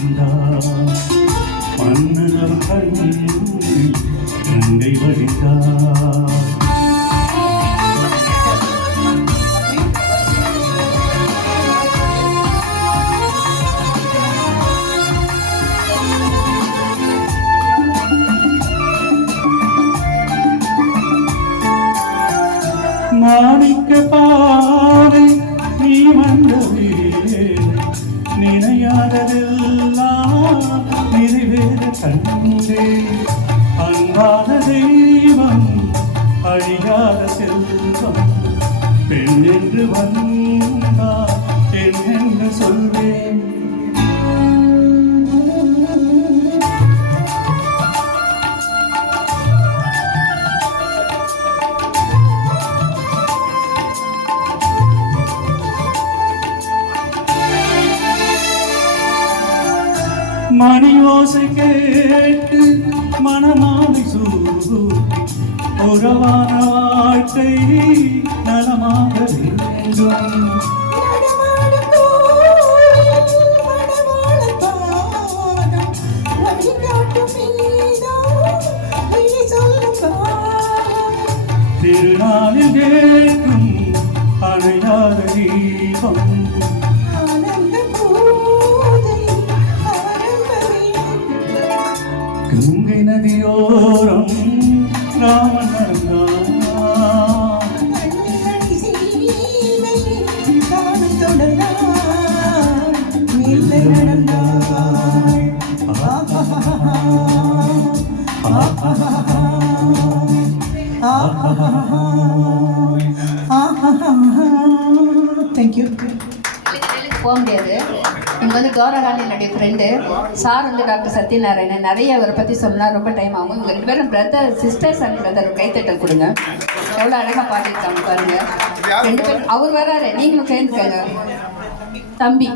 வந்தார். மன்னன் கண்ணில் கங்கை வடித்தார். மாணிக்க பாவை நீ வந்தவே நினையாததெல்லாம் நிறைவேற கண்டே. அன்பான தெய்வம் அழியாத செல்வம் பெண் என்று வந்தார் என்று சொல்வேன். மணியோசை கேட்டு மனமாலை சூட்டி உறவான வாழ்க்கை நலமாக வேண்டும். திருநாளில் கேட்கும் அணையாத தீபம் கங்கை நதியோரம் ராமன் தேங்க்யூ. போக முடியாது. இங்கே வந்து கௌரகாலி என்னுடைய ஃப்ரெண்டு சார் வந்து டாக்டர் சத்யநாராயணன் நிறைய அவரை பற்றி சொன்னால் ரொம்ப டைம் ஆகும். இவங்க 2 பேரும் பிரதர் சிஸ்டர்ஸ் அண்ட் பிரதர் கைத்தட்டல் கொடுங்க. எவ்வளோ அழகாக பாடியிருக்காங்க பாருங்க 2 பேரும். அவர் வராரு, நீங்களும் சேர்ந்துக்கங்க தம்பி.